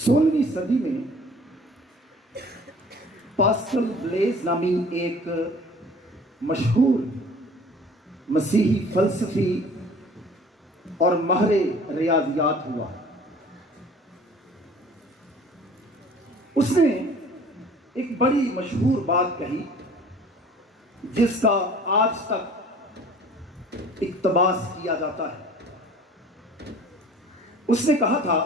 16ویں صدی میں Pascal blaze نامی ایک مشہور مسیحی فلسفی اور ماہر ریاضیات ہوا۔ اس نے ایک بڑی مشہور بات کہی جس کا آج تک اقتباس کیا جاتا ہے۔ اس نے کہا تھا،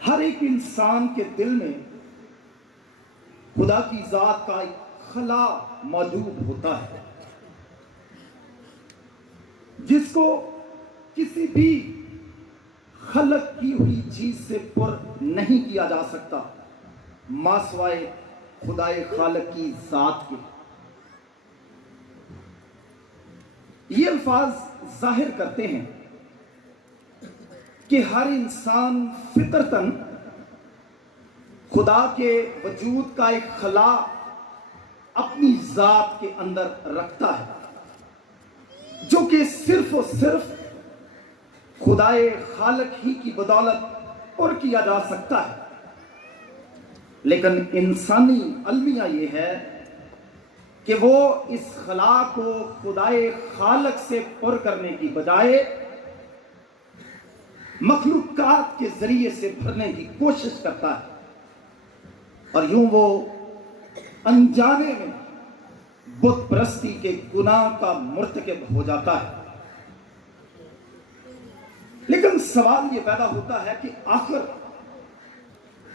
ہر ایک انسان کے دل میں خدا کی ذات کا ایک خلا موجود ہوتا ہے جس کو کسی بھی خلق کی ہوئی چیز سے پر نہیں کیا جا سکتا ما سوائے خدائے خالق کی ذات کے۔ یہ الفاظ ظاہر کرتے ہیں کہ ہر انسان فطرتاً خدا کے وجود کا ایک خلا اپنی ذات کے اندر رکھتا ہے جو کہ صرف و صرف خدائے خالق ہی کی بدولت پر کیا جا سکتا ہے۔ لیکن انسانی المیہ یہ ہے کہ وہ اس خلا کو خدائے خالق سے پر کرنے کی بجائے مخلوقات کے ذریعے سے بھرنے کی کوشش کرتا ہے، اور یوں وہ انجانے میں بت پرستی کے گناہ کا مرتکب ہو جاتا ہے۔ لیکن سوال یہ پیدا ہوتا ہے کہ آخر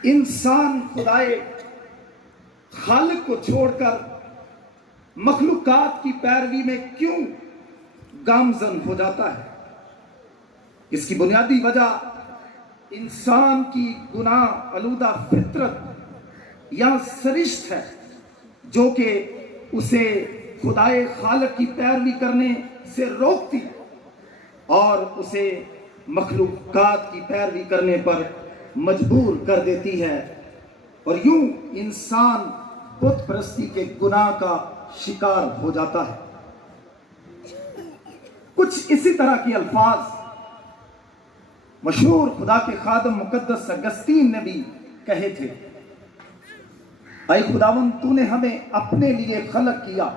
انسان خدائے خالق کو چھوڑ کر مخلوقات کی پیروی میں کیوں گامزن ہو جاتا ہے؟ اس کی بنیادی وجہ انسان کی گناہ آلودہ فطرت یا سرشت ہے جو کہ اسے خدائے خالق کی پیروی کرنے سے روکتی اور اسے مخلوقات کی پیروی کرنے پر مجبور کر دیتی ہے، اور یوں انسان بت پرستی کے گناہ کا شکار ہو جاتا ہے۔ کچھ اسی طرح کے الفاظ مشہور خدا کے خادم مقدس اگستین نے بھی کہے تھے، اے خداوند تو نے ہمیں اپنے لیے خلق کیا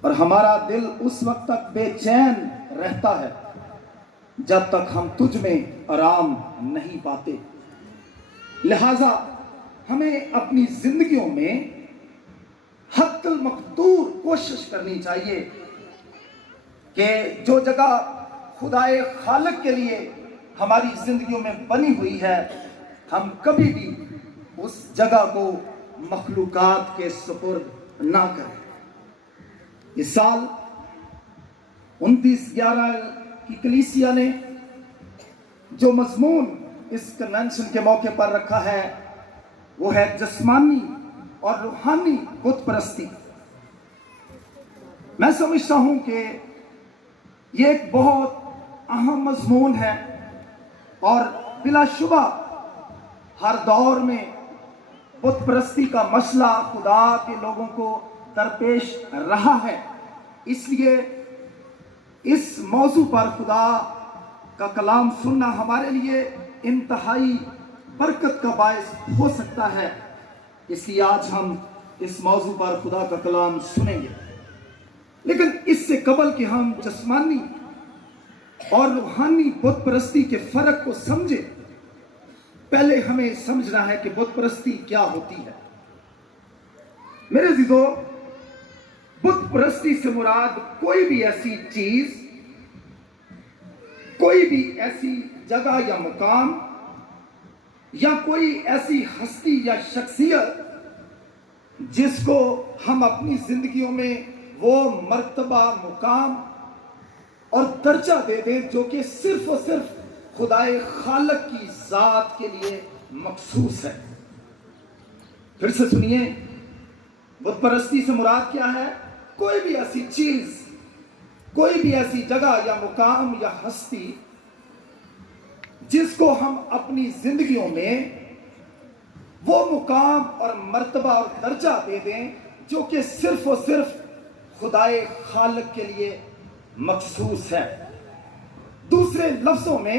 اور ہمارا دل اس وقت تک بے چین رہتا ہے جب تک ہم تجھ میں آرام نہیں پاتے۔ لہذا ہمیں اپنی زندگیوں میں حد المقدور کوشش کرنی چاہیے کہ جو جگہ خدائے خالق کے لیے ہماری زندگیوں میں بنی ہوئی ہے ہم کبھی بھی اس جگہ کو مخلوقات کے سپرد نہ کریں۔ اس سال 29/11 کی کلیسیا نے جو مضمون اس کنونشن کے موقع پر رکھا ہے وہ ہے جسمانی اور روحانی بت پرستی۔ میں سمجھتا ہوں کہ یہ ایک بہت اہم مضمون ہے اور بلا شبہ ہر دور میں بت پرستی کا مسئلہ خدا کے لوگوں کو درپیش رہا ہے۔ اس لیے اس موضوع پر خدا کا کلام سننا ہمارے لیے انتہائی برکت کا باعث ہو سکتا ہے۔ اس لیے آج ہم اس موضوع پر خدا کا کلام سنیں گے، لیکن اس سے قبل کہ ہم جسمانی اور روحانی بت پرستی کے فرق کو سمجھیں، پہلے ہمیں سمجھنا ہے کہ بت پرستی کیا ہوتی ہے۔ میرے عزیزو، بت پرستی سے مراد کوئی بھی ایسی چیز، کوئی بھی ایسی جگہ یا مقام یا کوئی ایسی ہستی یا شخصیت جس کو ہم اپنی زندگیوں میں وہ مرتبہ، مقام اور درجہ دے دیں جو کہ صرف و صرف خدائے خالق کی ذات کے لیے مخصوص ہے۔ پھر سے سنیے، بت پرستی سے مراد کیا ہے؟ کوئی بھی ایسی چیز، کوئی بھی ایسی جگہ یا مقام یا ہستی جس کو ہم اپنی زندگیوں میں وہ مقام اور مرتبہ اور درجہ دے دیں جو کہ صرف و صرف خدائے خالق کے لیے مخصوص ہے۔ دوسرے لفظوں میں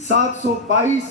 722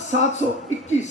721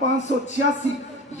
586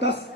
10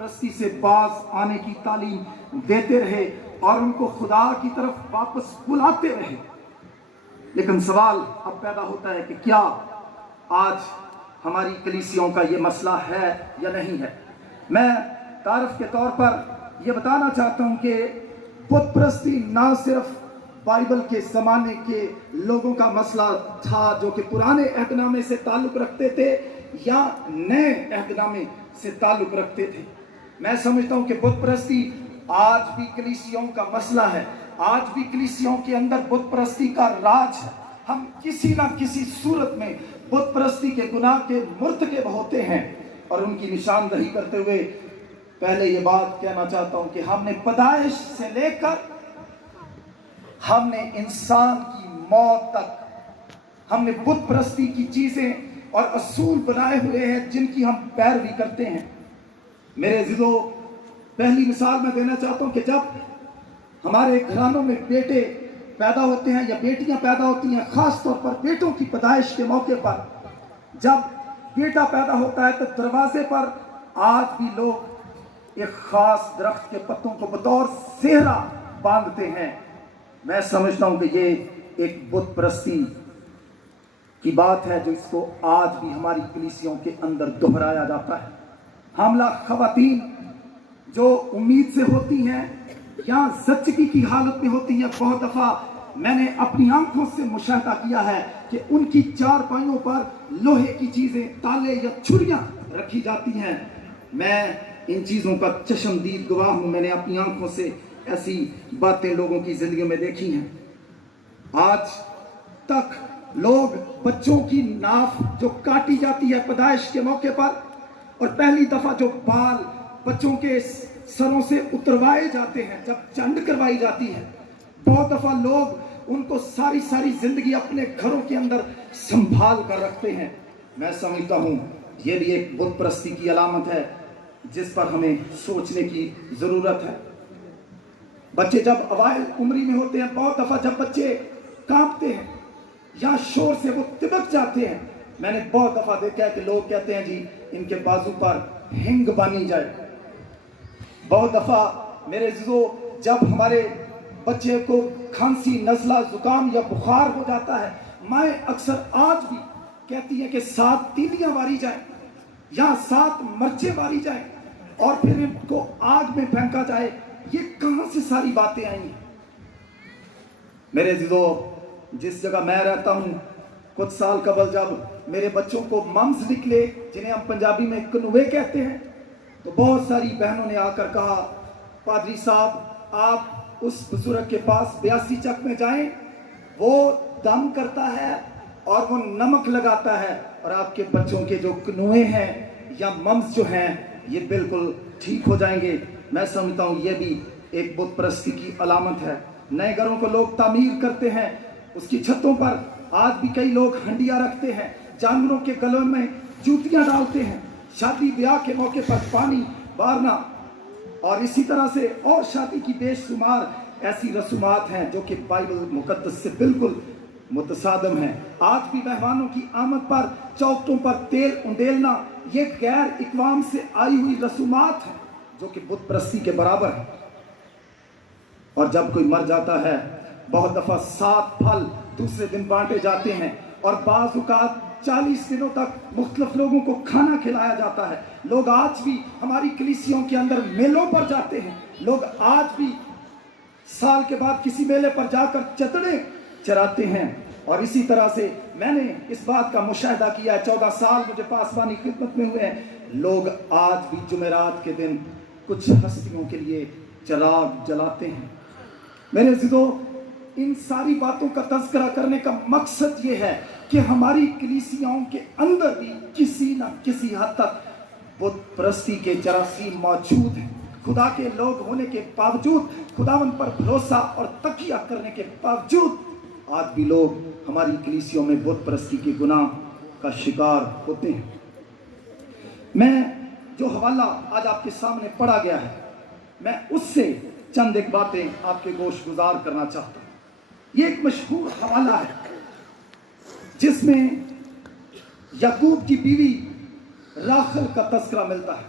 پرستی سے باز آنے کی تعلیم دیتے رہے اور ان کو خدا کی طرف واپس بلاتے رہے۔ لیکن سوال اب پیدا ہوتا ہے کہ کیا آج ہماری کلیسیوں کا یہ مسئلہ ہے یا نہیں ہے؟ میں تعارف کے طور پر یہ بتانا چاہتا ہوں کہ بت پرستی نہ صرف بائبل کے زمانے کے لوگوں کا مسئلہ تھا جو کہ پرانے عہد نامے سے تعلق رکھتے تھے یا نئے عہد نامے سے تعلق رکھتے تھے۔ میں سمجھتا ہوں کہ بت پرستی آج بھی کلیسیوں کا مسئلہ ہے، آج بھی کلیسیوں کے اندر بت پرستی کا راج ہے۔ ہم کسی نہ کسی صورت میں بت پرستی کے گناہ کے مرتکب ہوتے ہیں، اور ان کی نشاندہی کرتے ہوئے پہلے یہ بات کہنا چاہتا ہوں کہ ہم نے پیدائش سے لے کر ہم نے انسان کی موت تک ہم نے بت پرستی کی چیزیں اور اصول بنائے ہوئے ہیں جن کی ہم پیروی کرتے ہیں۔ میرے عزیزو، پہلی مثال میں دینا چاہتا ہوں کہ جب ہمارے گھرانوں میں بیٹے پیدا ہوتے ہیں یا بیٹیاں پیدا ہوتی ہیں، خاص طور پر بیٹوں کی پیدائش کے موقع پر جب بیٹا پیدا ہوتا ہے تو دروازے پر آج بھی لوگ ایک خاص درخت کے پتوں کو بطور سہرا باندھتے ہیں۔ میں سمجھتا ہوں کہ یہ ایک بت پرستی کی بات ہے جو اس کو آج بھی ہماری کلیسیوں کے اندر دہرایا جاتا ہے۔ حاملہ خواتین جو امید سے ہوتی ہیں یا زچگی کی حالت میں ہوتی ہیں، بہت دفعہ میں نے اپنی آنکھوں سے مشاہدہ کیا ہے کہ ان کی چار پائیوں پر لوہے کی چیزیں، تالے یا چھریاں رکھی جاتی ہیں۔ میں ان چیزوں کا چشمدید گواہ ہوں، میں نے اپنی آنکھوں سے ایسی باتیں لوگوں کی زندگیوں میں دیکھی ہیں۔ آج تک لوگ بچوں کی ناف جو کاٹی جاتی ہے پیدائش کے موقع پر، اور پہلی دفعہ جو بال بچوں کے سروں سے اتروائے جاتے ہیں جب چنڈ کروائی جاتی ہے، بہت دفعہ لوگ ان کو ساری زندگی اپنے گھروں کے اندر سنبھال کر رکھتے ہیں۔ میں سمجھتا ہوں یہ بھی ایک بت پرستی کی علامت ہے جس پر ہمیں سوچنے کی ضرورت ہے۔ بچے جب اوائل عمری میں ہوتے ہیں، بہت دفعہ جب بچے کانپتے ہیں یا شور سے وہ تبک جاتے ہیں، میں نے بہت دفعہ دیکھا ہے کہ لوگ کہتے ہیں جی ان کے بازو پر ہنگ بانی جائے۔ بہت دفعہ میرے عزیزو جب ہمارے بچے کو کھانسی، نزلہ، زکام یا بخار ہو جاتا ہے، مائیں اکثر آج بھی کہتی ہیں کہ 7 تیلیاں ماری جائیں یا 7 مرچیں ماری جائیں اور پھر ان کو آگ میں پھینکا جائے۔ یہ کہاں سے ساری باتیں آئی ہیں؟ میرے عزیزو، جس جگہ میں رہتا ہوں، کچھ سال قبل جب میرے بچوں کو ممز نکلے، جنہیں ہم پنجابی میں کنوے کہتے ہیں، تو بہت ساری بہنوں نے آ کر کہا، پادری صاحب آپ اس بزرگ کے پاس 82 چک میں جائیں، وہ دم کرتا ہے اور وہ نمک لگاتا ہے اور آپ کے بچوں کے جو کنویں ہیں یا ممز جو ہیں یہ بالکل ٹھیک ہو جائیں گے۔ میں سمجھتا ہوں یہ بھی ایک بت پرستی کی علامت ہے۔ نئے گھروں کو لوگ تعمیر کرتے ہیں، اس کی چھتوں پر آج بھی کئی لوگ ہنڈیاں رکھتے ہیں، جانوروں کے گلوں میں جوتیاں ڈالتے ہیں، شادی بیاہ کے موقع پر پانی بارنا، اور اسی طرح سے اور شادی کی بے شمار ایسی رسومات ہیں جو کہ بائبل مقدس سے بالکل متصادم ہیں۔ آج بھی مہمانوں کی آمد پر چوکٹوں پر تیل انڈیلنا یہ غیر اقوام سے آئی ہوئی رسومات ہیں جو کہ بت پرستی کے برابر ہے۔ اور جب کوئی مر جاتا ہے، بہت دفعہ 7 پھل دوسرے دن بانٹے جاتے ہیں اور بعض اوقات 40 دنوں تک مختلف لوگوں کو کھانا کھلایا جاتا ہے۔ لوگ آج بھی ہماری کلیسیوں کے اندر میلوں پر جاتے ہیں، لوگ آج بھی سال کے بعد کسی میلے پر جا کر چتڑے چراتے ہیں، اور اسی طرح سے میں نے اس بات کا مشاہدہ کیا ہے، 14 سال مجھے پاسبانی خدمت میں ہوئے ہیں، لوگ آج بھی جمعرات کے دن کچھ ہستیوں کے لیے چراغ جلاتے ہیں۔ میرے عزیزو، ان ساری باتوں کا تذکرہ کرنے کا مقصد یہ ہے کہ ہماری کلیسیاں کے اندر بھی کسی نہ کسی حد تک بت پرستی کے جراثیم موجود ہیں۔ خدا کے لوگ ہونے کے باوجود، خداوند پر بھروسہ اور تکیہ کرنے کے باوجود، آج بھی لوگ ہماری کلیسیوں میں بت پرستی کے گناہ کا شکار ہوتے ہیں۔ میں جو حوالہ آج آپ کے سامنے پڑھا گیا ہے، میں اس سے چند ایک باتیں آپ کے گوش گزار کرنا چاہتا ہوں۔ یہ ایک مشہور حوالہ ہے جس میں یعقوب کی بیوی راخل کا تذکرہ ملتا ہے۔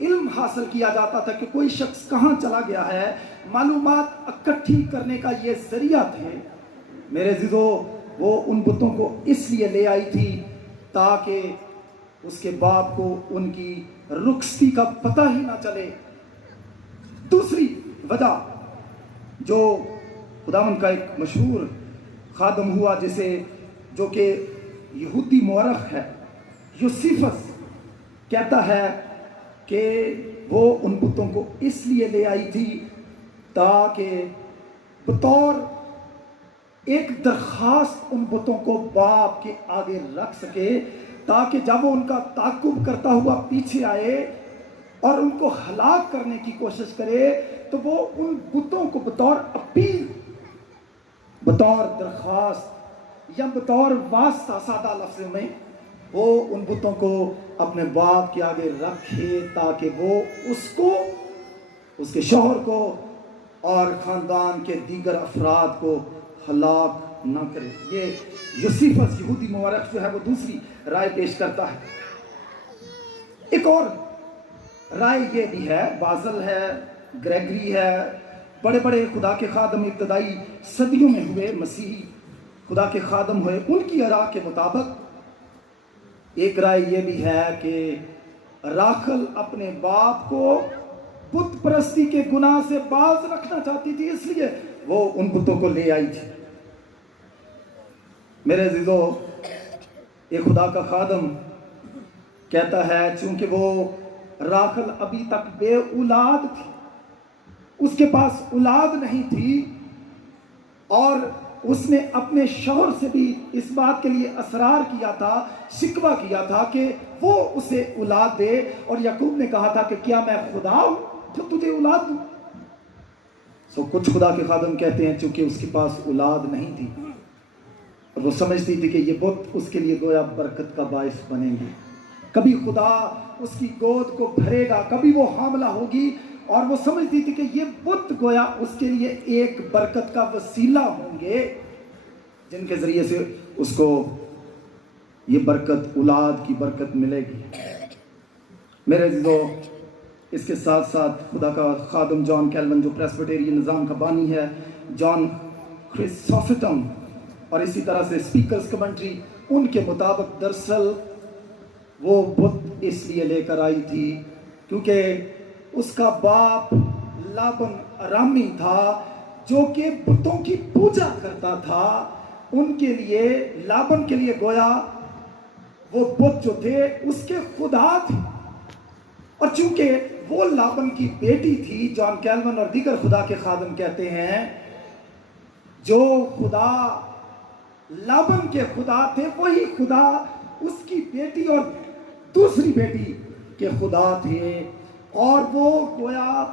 علم حاصل کیا جاتا تھا کہ کوئی شخص کہاں چلا گیا ہے، معلومات اکٹھی کرنے کا یہ ذریعہ تھے۔ میرے عزیزو، وہ ان بتوں کو اس لیے لے آئی تھی تاکہ اس کے باپ کو ان کی رخصتی کا پتہ ہی نہ چلے۔ دوسری وجہ جو خداوند کا ایک مشہور خادم ہوا جو کہ یہودی مورخ ہے، یوسیفس، کہتا ہے کہ وہ ان بتوں کو اس لیے لے آئی تھی تاکہ بطور ایک درخواست ان بتوں کو باپ کے آگے رکھ سکے، تاکہ جب وہ ان کا تعاقب کرتا ہوا پیچھے آئے اور ان کو ہلاک کرنے کی کوشش کرے تو وہ ان بتوں کو بطور اپیل، بطور درخواست یا بطور واسطہ، سادہ لفظوں میں وہ ان بتوں کو اپنے باپ کے آگے رکھے تاکہ وہ اس کو، اس کے شوہر کو اور خاندان کے دیگر افراد کو ہلاک نہ کرے۔ یہ یوسیفس یہودی مورخ جو ہے وہ دوسری رائے پیش کرتا ہے۔ ایک اور رائے یہ بھی ہے، بازل ہے، گریگری ہے، بڑے بڑے خدا کے خادم ابتدائی صدیوں میں ہوئے، مسیحی خدا کے خادم ہوئے، ان کی آراء کے مطابق ایک رائے یہ بھی ہے کہ راخل اپنے باپ کو بت پرستی کے گناہ سے باز رکھنا چاہتی تھی، اس لیے وہ ان بتوں کو لے آئی تھی۔ میرے عزیزو، ایک خدا کا خادم کہتا ہے چونکہ وہ راخل ابھی تک بے اولاد تھی، اس کے پاس اولاد نہیں تھی، اور اس نے اپنے شوہر سے بھی اس بات کے لیے اصرار کیا تھا، شکوہ کیا تھا کہ وہ اسے اولاد دے، اور یعقوب نے کہا تھا کہ کیا میں خدا ہوں جو تجھے اولاد دوں؟ کچھ خدا کے خادم کہتے ہیں چونکہ اس کے پاس اولاد نہیں تھی اور وہ سمجھتی تھی کہ یہ بت اس کے لیے گویا برکت کا باعث بنیں گے، کبھی خدا اس کی گود کو بھرے گا، کبھی وہ حاملہ ہوگی، اور وہ سمجھتی تھی کہ یہ بت گویا اس کے لیے ایک برکت کا وسیلہ ہوں گے جن کے ذریعے سے اس کو یہ برکت، اولاد کی برکت ملے گی۔ میرے عزیزو، اس کے ساتھ ساتھ خدا کا خادم جان کیلون جو پریسبیٹیرین نظام کا بانی ہے، جان کرسوسٹم، اور اسی طرح سے اسپیکرز کمنٹری، ان کے مطابق دراصل وہ بت اس لیے لے کر آئی تھی کیونکہ اس کا باپ لابن ارامی تھا جو کہ بتوں کی پوجا کرتا تھا۔ ان کے لیے، لابن کے لیے گویا وہ بت جو تھے اس کے خدا تھے، اور چونکہ وہ لابن کی بیٹی تھی، جان کیلون اور دیگر خدا کے خادم کہتے ہیں جو خدا لابن کے خدا تھے وہی خدا اس کی بیٹی اور دوسری بیٹی کے خدا تھے، اور وہ گویا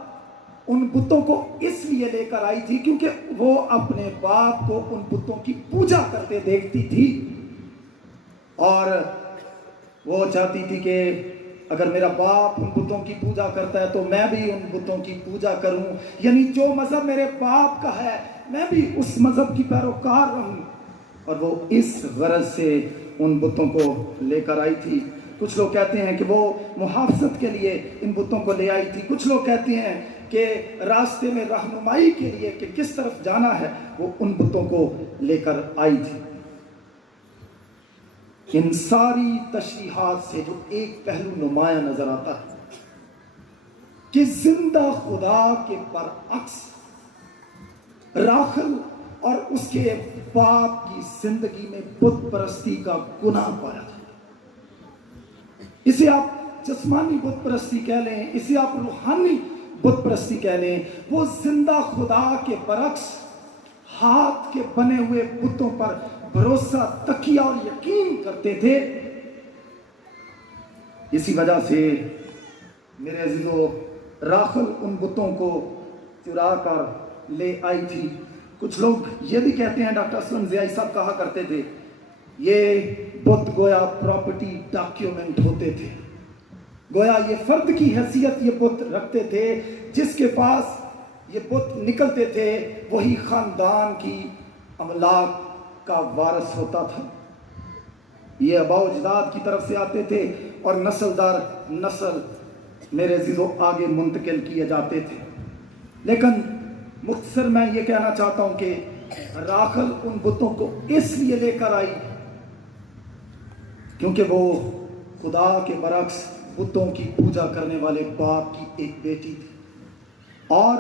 ان بتوں کو اس لیے لے کر آئی تھی کیونکہ وہ اپنے باپ کو ان بتوں کی پوجا کرتے دیکھتی تھی، اور وہ چاہتی تھی کہ اگر میرا باپ ان بتوں کی پوجا کرتا ہے تو میں بھی ان بتوں کی پوجا کروں، یعنی جو مذہب میرے باپ کا ہے میں بھی اس مذہب کی پیروکار رہوں، اور وہ اس غرض سے ان بتوں کو لے کر آئی تھی۔ کچھ لوگ کہتے ہیں کہ وہ محافظت کے لیے ان بتوں کو لے آئی تھی، کچھ لوگ کہتے ہیں کہ راستے میں رہنمائی کے لیے کہ کس طرف جانا ہے وہ ان بتوں کو لے کر آئی تھی۔ ان ساری تشریحات سے جو ایک پہلو نمایاں نظر آتا ہے کہ زندہ خدا کے برعکس راخل اور اس کے باپ کی زندگی میں بت پرستی کا گناہ پایا تھا۔ اسے آپ جسمانی بت پرستی کہہ لیں، اسے آپ روحانی بت پرستی کہہ لیں، وہ زندہ خدا کے برعکس ہاتھ کے بنے ہوئے بتوں پر بھروسہ، تکیہ اور یقین کرتے تھے۔ اسی وجہ سے میرے عزیزو، راخل ان بتوں کو چرا کر لے آئی تھی۔ کچھ لوگ یہ بھی کہتے ہیں، ڈاکٹر اسلم ضیائی صاحب کہا کرتے تھے، یہ بت گویا پراپرٹی ڈاکیومنٹ ہوتے تھے، گویا یہ فرد کی حیثیت یہ بت رکھتے تھے، جس کے پاس یہ بت نکلتے تھے وہی خاندان کی املاک کا وارث ہوتا تھا۔ یہ آباء و اجداد کی طرف سے آتے تھے اور نسل در نسل میرے عزیزوں آگے منتقل کیے جاتے تھے. لیکن مختصر میں یہ کہنا چاہتا ہوں کہ راکھل ان بتوں کو اس لیے لے کر آئی کیونکہ وہ خدا کے برعکس بتوں کی پوجا کرنے والے باپ کی ایک بیٹی تھی. اور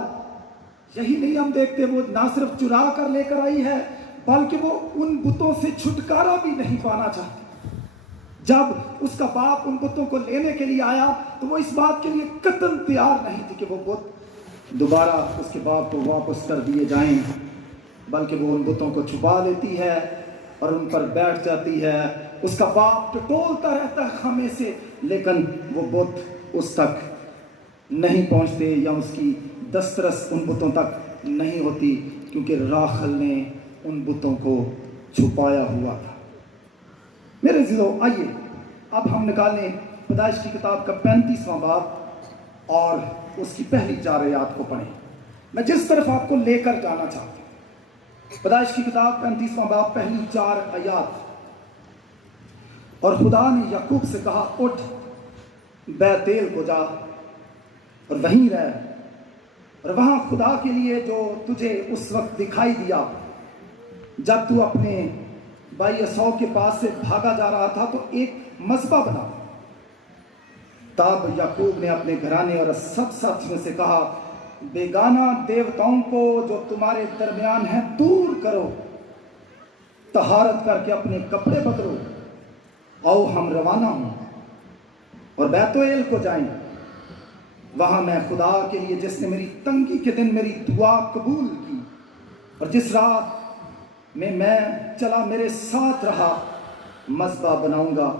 یہی نہیں ہم دیکھتے وہ نہ صرف چرا کر لے کر آئی ہے بلکہ وہ ان بتوں سے چھٹکارا بھی نہیں پانا چاہتی. جب اس کا باپ ان بتوں کو لینے کے لیے آیا تو وہ اس بات کے لیے قطعاً تیار نہیں تھی کہ وہ بت دوبارہ اس کے باپ کو واپس کر دیے جائیں، بلکہ وہ ان بتوں کو چھپا لیتی ہے اور ان پر بیٹھ جاتی ہے. اس کا باپ ٹٹولتا رہتا ہے خامے سے، لیکن وہ بت اس تک نہیں پہنچتے یا اس کی دسترس ان بتوں تک نہیں ہوتی کیونکہ راکھل نے ان بتوں کو چھپایا ہوا تھا. میرے عزیزو آئیے اب ہم نکالیں پیدائش کی کتاب کا 35واں باب اور اس کی پہلی 4 آیات کو پڑھیں. میں جس طرف آپ کو لے کر جانا چاہتا ہوں، پیدائش کی کتاب 35واں باب پہلی 4 آیات. اور خدا نے یعقوب سے کہا اٹھ بیتیل کو جا اور وہیں رہ، اور وہاں خدا کے لیے جو تجھے اس وقت دکھائی دیا جب تو اپنے بھائی عیسو کے پاس سے بھاگا جا رہا تھا تو ایک مذبح بنا. تب یعقوب نے اپنے گھرانے اور سب ساتھیوں سے کہا بیگانہ دیوتاؤں کو جو تمہارے درمیان ہیں دور کرو، طہارت کر کے اپنے کپڑے بدلو، آؤ ہم روانہ ہوں اور بیتویل کو جائیں. وہاں میں خدا کے لیے جس نے میری تنگی کے دن میری دعا قبول کی اور جس رات میں چلا میرے ساتھ رہا مذبح بناؤں گا.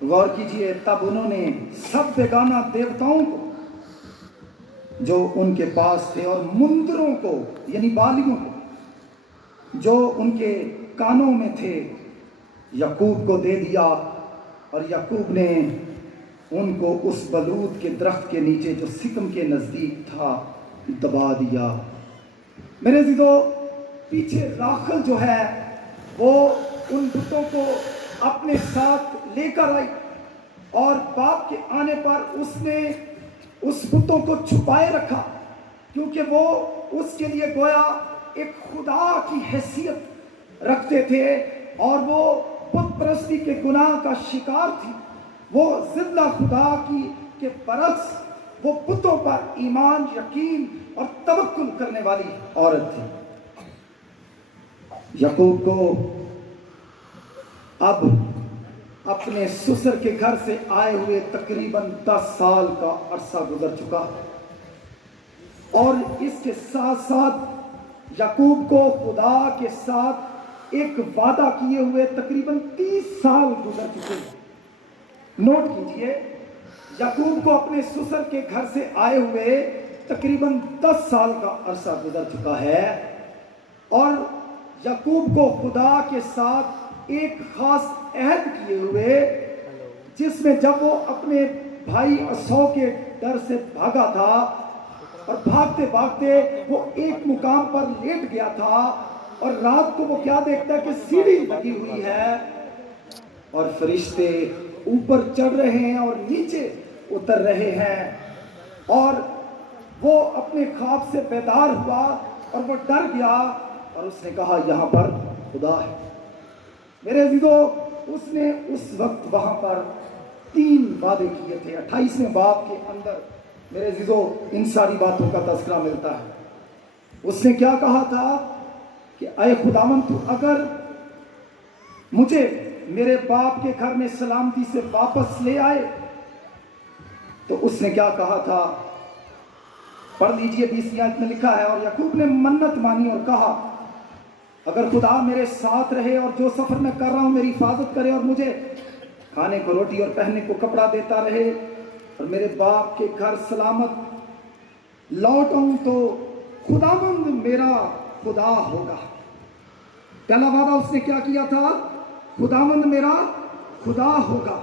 غور کیجئے، تب انہوں نے سب بیگانہ دیوتاؤں کو جو ان کے پاس تھے اور مندروں کو یعنی بالیوں کو جو ان کے کانوں میں تھے یعقوب کو دے دیا، اور یعقوب نے ان کو اس بلوت کے درخت کے نیچے جو سکم کے نزدیک تھا دبا دیا. میرے عزیزو پیچھے راکھل جو ہے وہ ان بتوں کو اپنے ساتھ لے کر آئی اور باپ کے آنے پر اس نے اس بتوں کو چھپائے رکھا کیونکہ وہ اس کے لیے گویا ایک خدا کی حیثیت رکھتے تھے اور وہ بت پرستی کے گناہ کا شکار تھی. وہ زندہ خدا کی کے برعکس وہ بتوں پر ایمان، یقین اور توکل کرنے والی عورت تھی. یعقوب کو اب اپنے سسر کے گھر سے آئے ہوئے تقریباً 10 سال کا عرصہ گزر چکا اور اس کے ساتھ ساتھ یعقوب کو خدا کے ساتھ ایک وعدہ کیے ہوئے تقریباً 30 سال گزر چکے. نوٹ کیجئے، یعقوب کو اپنے سسر کے گھر سے آئے ہوئے تقریباً 10 سال کا عرصہ گزر چکا ہے اور یعقوب کو خدا کے ساتھ ایک خاص عہد کیے ہوئے جس میں جب وہ اپنے بھائی عیسو کے ڈر سے بھاگا تھا اور بھاگتے بھاگتے وہ ایک مقام پر لیٹ گیا تھا اور رات کو وہ کیا دیکھتا ہے کہ سیڑھی لگی ہوئی ہے اور فرشتے اوپر چڑھ رہے ہیں اور نیچے اتر رہے ہیں اور وہ اپنے خواب سے بیدار ہوا اور وہ ڈر گیا اور اس نے کہا یہاں پر خدا ہے. میرے عزیزو اس نے اس وقت وہاں پر 3 وعدے کیے تھے. 28ویں باب کے اندر میرے عزیزو ان ساری باتوں کا تذکرہ ملتا ہے. اس نے کیا کہا تھا کہ اے خداوند تو اگر مجھے میرے باپ کے گھر میں سلامتی سے واپس لے آئے تو اس نے کیا کہا تھا، پڑھ لیجئے 20 آیت میں لکھا ہے اور یعقوب نے منت مانی اور کہا اگر خدا میرے ساتھ رہے اور جو سفر میں کر رہا ہوں میری حفاظت کرے اور مجھے کھانے کو روٹی اور پہننے کو کپڑا دیتا رہے اور میرے باپ کے گھر سلامت لوٹوں تو خداوند میرا خدا ہوگا. پہلا وعدہ اس نے کیا کیا تھا، خداوند میرا خدا ہوگا.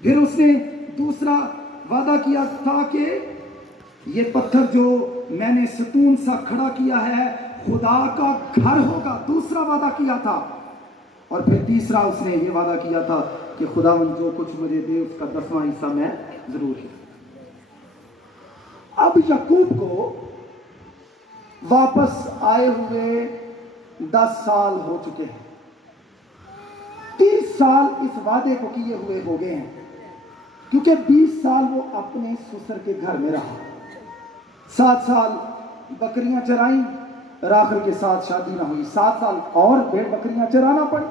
پھر اس نے دوسرا وعدہ کیا تھا کہ یہ پتھر جو میں نے ستون سا کھڑا کیا ہے خدا کا گھر ہوگا، دوسرا وعدہ کیا تھا. اور پھر تیسرا اس نے یہ وعدہ کیا تھا کہ خداوند جو کچھ مجھے دے اس کا 10واں حصہ میں ضرور ہی. اب یعقوب کو واپس آئے ہوئے 10 سال ہو چکے ہیں. 30 سال اس وعدے کو کیے ہوئے ہو گئے ہیں، کیونکہ 20 سال وہ اپنے سسر کے گھر میں رہا. 7 سال بکریاں چرائیں، راخل کے ساتھ شادی نہ ہوئی. 7 سال اور بھیڑ بکریاں چرانا پڑی،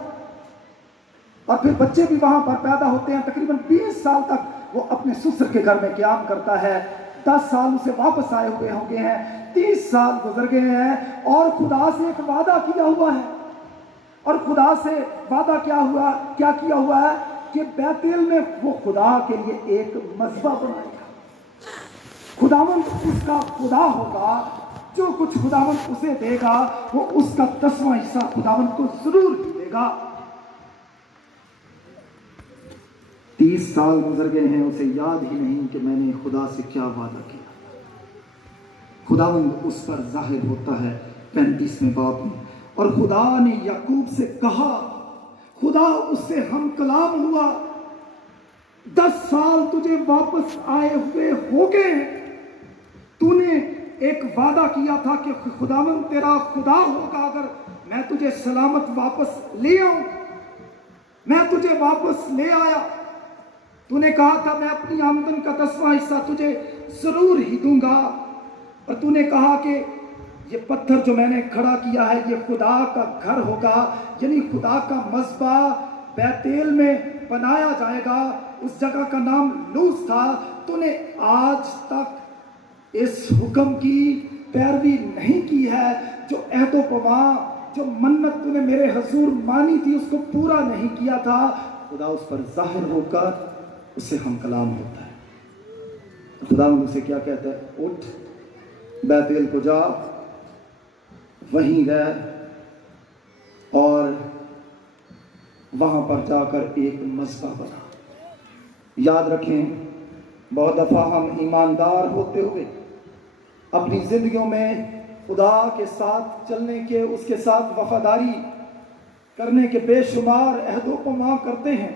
اور پھر بچے بھی وہاں پر پیدا ہوتے ہیں. تقریباً 20 سال تک وہ اپنے سسر کے گھر میں قیام کرتا ہے. 10 سال اسے واپس آئے ہوئے ہو گئے ہیں. 30 سال گزر گئے ہیں، اور خدا سے ایک وعدہ کیا ہوا ہے. اور خدا سے وعدہ کیا کیا ہوا ہے کہ بیتیل میں وہ خدا کے لیے ایک مذبح بنائے گا. خداوند اس کا خدا ہوگا. جو کچھ خداوند اسے دے گا وہ اس کا 10واں حصہ خداوند کو ضرور ہی دے گا. 30 سال گزر گئے ہیں، اسے یاد ہی نہیں کہ میں نے خدا سے کیا وعدہ کیا. خداوند اس پر ظاہر ہوتا ہے 35ویں باب میں، اور خدا نے یعقوب سے کہا. خدا اس سے ہم کلام ہوا. 10 سال تجھے واپس آئے ہوئے ہو گئے. تو نے ایک وعدہ کیا تھا کہ خداوند تیرا خدا ہوگا اگر میں تجھے سلامت واپس لے آؤں. میں تجھے واپس لے آیا. تو نے کہا تھا میں اپنی آمدن کا 10واں حصہ تجھے ضرور ہی دوں گا. اور تو نے کہا کہ یہ پتھر جو میں نے کھڑا کیا ہے یہ خدا کا گھر ہوگا، یعنی خدا کا مذبح بیتیل میں بنایا جائے گا. اس جگہ کا نام لوز تھا. تو نے آج تک اس حکم کی پیروی نہیں کی ہے. جو عہد و پیمان، جو منت تو نے میرے حضور مانی تھی اس کو پورا نہیں کیا تھا. خدا اس پر ظاہر ہو کر اس سے ہم کلام ہوتا ہے. خدا اسے کیا کہتا ہے؟ اٹھ بیتیل کو جا، وہیں رہ، اور وہاں پر جا کر ایک مذبح بنا. یاد رکھیں، بہت دفعہ ہم ایماندار ہوتے ہوئے اپنی زندگیوں میں خدا کے ساتھ چلنے کے، اس کے ساتھ وفاداری کرنے کے بے شمار عہد و پیمان کرتے ہیں.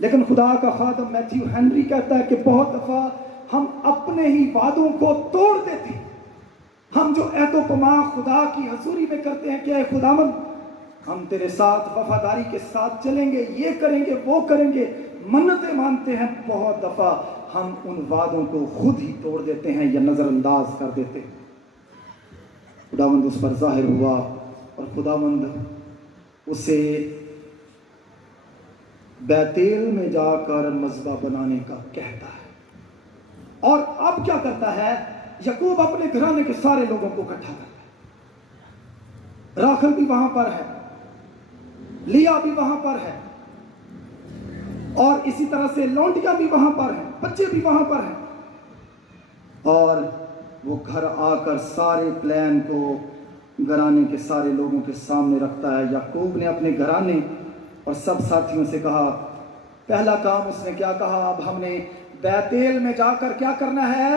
لیکن خدا کا خادم میتھیو ہنری کہتا ہے کہ بہت دفعہ ہم اپنے ہی وعدوں کو توڑ دیتے ہیں. ہم جو عہد و پیمان خدا کی حضوری میں کرتے ہیں کہ اے خداوند ہم تیرے ساتھ وفاداری کے ساتھ چلیں گے، یہ کریں گے، وہ کریں گے، منتیں مانتے ہیں، بہت دفعہ ہم ان وعدوں کو خود ہی توڑ دیتے ہیں یا نظر انداز کر دیتے ہیں. خداوند اس پر ظاہر ہوا، اور خداوند اسے بیتیل میں جا کر مذبح بنانے کا کہتا ہے. اور اب کیا کرتا ہے؟ یعقوب اپنے گھرانے کے سارے لوگوں کو اکٹھا کرتا ہے. راخل بھی وہاں پر ہے، لیا بھی وہاں پر ہے، اور اسی طرح سے لونڈیاں بھی وہاں پر ہیں، بچے بھی وہاں پر ہیں. اور وہ گھر آ کر سارے پلان کو گھرانے کے سارے لوگوں کے سامنے رکھتا ہے. یعقوب نے اپنے گھرانے اور سب ساتھیوں سے کہا، پہلا کام اس نے کیا کہا؟ اب ہم نے بیتیل میں جا کر کیا کرنا ہے؟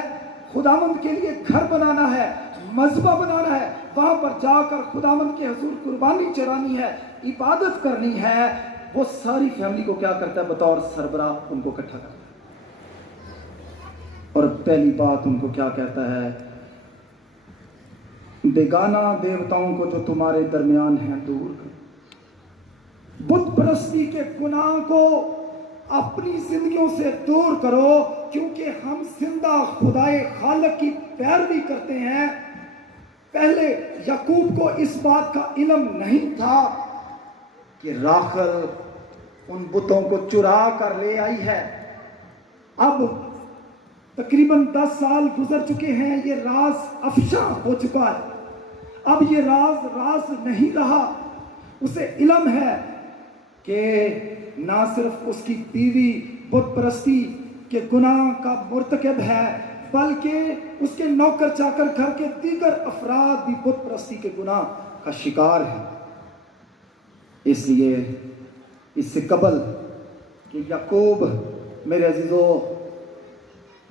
خداوند کے لیے گھر بنانا ہے، مذبح بنانا ہے. وہاں پر جا کر خداوند کے حضور قربانی چرانی ہے، عبادت کرنی ہے. وہ ساری فیملی کو کیا کرتا ہے؟ بطور سربراہ ان کو اکٹھا کرتا ہے. اور پہلی بات ان کو کیا کہتا ہے؟ بیگانہ دیوتاؤں کو جو تمہارے درمیان ہیں دور کرو. بت پرستی کے گناہ کو اپنی زندگیوں سے دور کرو، کیونکہ ہم زندہ خدائے خالق کی پیروی کرتے ہیں. پہلے یعقوب کو اس بات کا علم نہیں تھا کہ راخل ان بتوں کو چرا کر لے آئی ہے. اب تقریباً 10 سال گزر چکے ہیں، یہ راز افشا ہو چکا ہے. اب یہ راز نہیں رہا. اسے علم ہے کہ نہ صرف اس کی بیوی بت پرستی کے گناہ کا مرتکب ہے، بلکہ اس کے نوکر چاکر گھر کے دیگر افراد بھی بت پرستی کے گناہ کا شکار ہیں. اس لیے اس سے قبل کہ یعقوب میرے عزیزو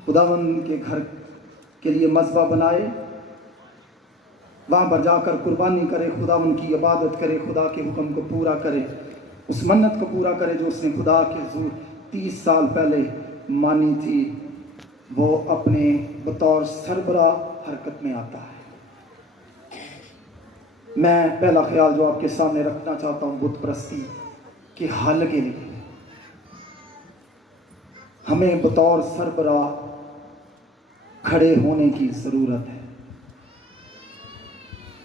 خداوند کے گھر کے لیے مذبح بنائے، وہاں پر جا کر قربانی کرے، خداوند کی عبادت کرے، خدا کے حکم کو پورا کرے، اس منت کو پورا کرے جو اس نے خدا کے حضور 30 سال پہلے مانی تھی وہ اپنے بطور سربراہ حرکت میں آتا ہے۔ میں پہلا خیال جو آپ کے سامنے رکھنا چاہتا ہوں بت پرستی کے حل کے لیے ہمیں بطور سربراہ کھڑے ہونے کی ضرورت ہے۔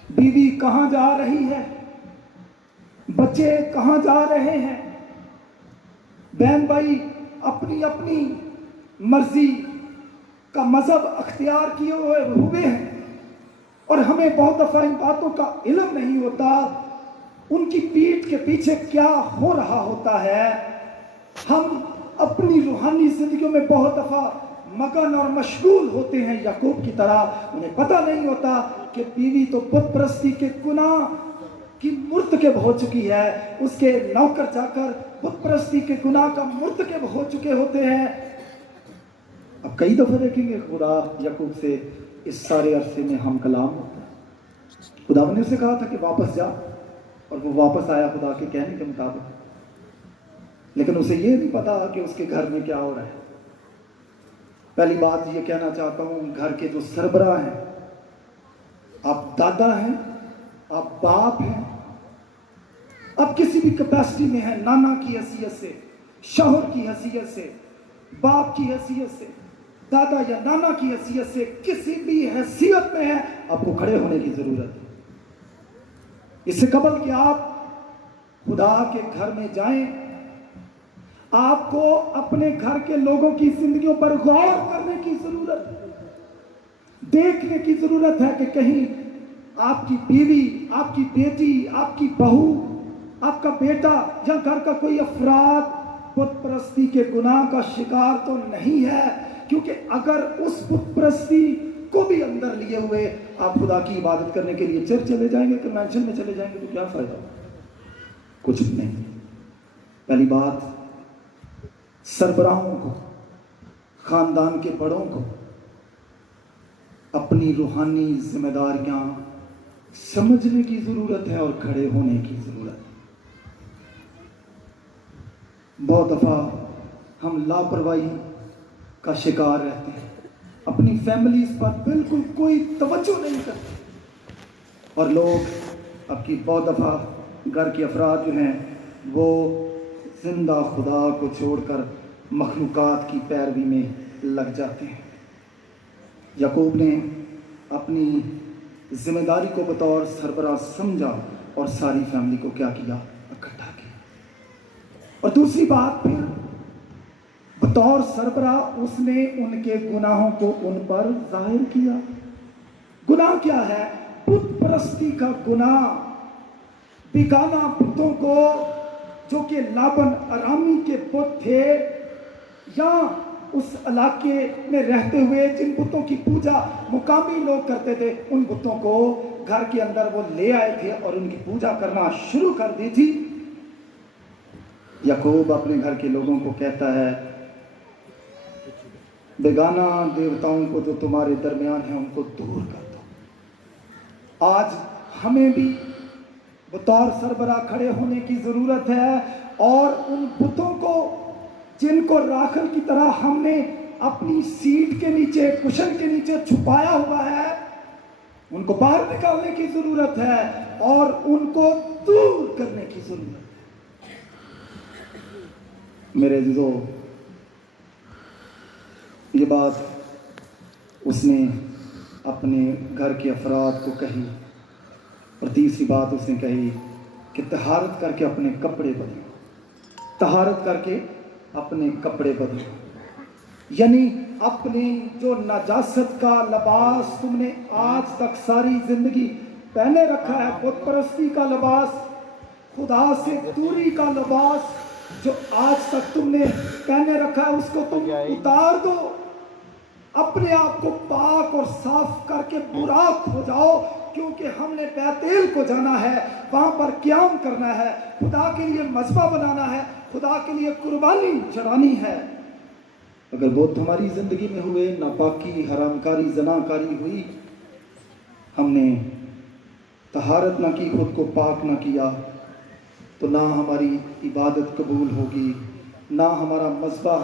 بیوی کہاں جا رہی ہے، بچے کہاں جا رہے ہیں، بہن بھائی اپنی اپنی مرضی کا مذہب اختیار کیے ہوئے ہیں، اور ہمیں بہت دفعہ ان باتوں کا علم نہیں ہوتا، ان کی پیٹھ کے پیچھے کیا ہو رہا ہوتا ہے۔ ہم اپنی روحانی زندگیوں میں بہت دفعہ مگن اور مشغول ہوتے ہیں یعقوب کی طرح، انہیں پتہ نہیں ہوتا کہ بیوی تو بت پرستی کے گناہ کی مرتکب ہو چکی ہے، اس کے نوکر جا کر بت پرستی کے گناہ کا مرتکب ہو چکے ہوتے ہیں۔ اب کئی دفعہ دیکھیں گے خدا یعقوب سے اس سارے عرصے میں ہم کلام ہوتا ہے۔ خدا نے اسے کہا تھا کہ واپس جا، اور وہ واپس آیا خدا کے کہنے کے مطابق، لیکن اسے یہ نہیں پتا کہ اس کے گھر میں کیا ہو رہا ہے۔ پہلی بات یہ کہنا چاہتا ہوں، گھر کے جو سربراہ ہیں، آپ دادا ہیں، آپ باپ ہیں، آپ کسی بھی کیپیسٹی میں ہیں، نانا کی حیثیت سے، شوہر کی حیثیت سے، باپ کی حیثیت سے، دادا یا نانا کی حیثیت سے، کسی بھی حیثیت میں ہے، آپ کو کھڑے ہونے کی ضرورت ہے۔ اس سے قبل کہ آپ خدا کے گھر میں جائیں، آپ کو اپنے گھر کے لوگوں کی زندگیوں پر غور کرنے کی ضرورت ہے، دیکھنے کی ضرورت ہے کہ کہیں آپ کی بیوی، آپ کی بیٹی، آپ کی بہو، آپ کا بیٹا یا گھر کا کوئی افراد بت پرستی کے گناہ کا شکار تو نہیں ہے، کیونکہ اگر اس بت پرستی کو بھی اندر لیے ہوئے آپ خدا کی عبادت کرنے کے لیے چرچ چلے جائیں گے، کنونشن میں چلے جائیں گے، تو کیا فائدہ ہوگا؟ کچھ بھی نہیں۔ پہلی بات، سربراہوں کو، خاندان کے بڑوں کو اپنی روحانی ذمہ داریاں سمجھنے کی ضرورت ہے اور کھڑے ہونے کی ضرورت ہے۔ بہت دفعہ ہم لاپرواہی کا شکار رہتے ہیں، اپنی فیملیز پر بالکل کوئی توجہ نہیں کرتے، اور لوگ اب کی بہت دفعہ گھر کے افراد جو ہیں وہ زندہ خدا کو چھوڑ کر مخلوقات کی پیروی میں لگ جاتے ہیں۔ یعقوب نے اپنی ذمہ داری کو بطور سربراہ سمجھا اور ساری فیملی کو کیا کیا؟ اکٹھا کیا۔ اور دوسری بات پھر بطور سربراہ اس نے ان کے گناہوں کو ان پر ظاہر کیا۔ گناہ کیا ہے؟ بت پرستی کا گناہ، بیگانہ بتوں کو جو کہ لابن ارامی کے بت تھے، یا اس علاقے میں رہتے ہوئے جن بتوں کی پوجا مقامی لوگ کرتے تھے، ان بتوں کو گھر کے اندر وہ لے آئے تھے اور ان کی پوجا کرنا شروع کر دی تھی۔ یعقوب اپنے گھر کے لوگوں کو کہتا ہے، بیگانہ دیوتاؤں کو جو تمہارے درمیان ہیں ان کو دور کر دو۔ آج ہمیں بھی بطور سربراہ کھڑے ہونے کی ضرورت ہے، اور ان بتوں کو جن کو راکھل کی طرح ہم نے اپنی سیٹ کے نیچے، کشن کے نیچے چھپایا ہوا ہے، ان کو باہر نکالنے کی ضرورت ہے اور ان کو دور کرنے کی ضرورت ہے۔ میرے عزیزو، یہ بات اس نے اپنے گھر کے افراد کو کہی، اور تیسری بات اس نے کہی کہ طہارت کر کے اپنے کپڑے بدلو، طہارت کر کے اپنے کپڑے بدلو، یعنی اپنی جو نجاست کا لباس تم نے آج تک ساری زندگی پہنے رکھا ہے، بت پرستی کا لباس، خدا سے دوری کا لباس جو آج تک تم نے پہنے رکھا ہے، اس کو تم اتار دو، اپنے آپ کو پاک اور صاف کر کے براق ہو جاؤ، کیونکہ ہم نے بیتیل کو جانا ہے، وہاں پر قیام کرنا ہے، خدا کے لیے مذبح بنانا ہے، خدا کے لیے قربانی چڑھانی ہے۔ اگر بہت ہماری زندگی میں ہوئے، ناپاکی، حرام کاری، زنا کاری ہوئی، ہم نے طہارت نہ کی، خود کو پاک نہ کیا، تو نہ ہماری عبادت قبول ہوگی، نہ ہمارا مذبح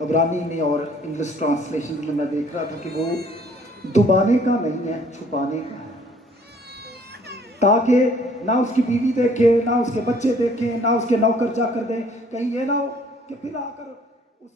عبرانی میں اور انگلش ٹرانسلیشن میں دیکھ رہا تھا کہ وہ دبانے کا نہیں ہے، چھپانے کا ہے، تاکہ نہ اس کی بیوی دیکھے، نہ اس کے بچے دیکھیں، نہ اس کے نوکر جا کر دیں، کہیں یہ نہ ہو کہ پھر آ کر اس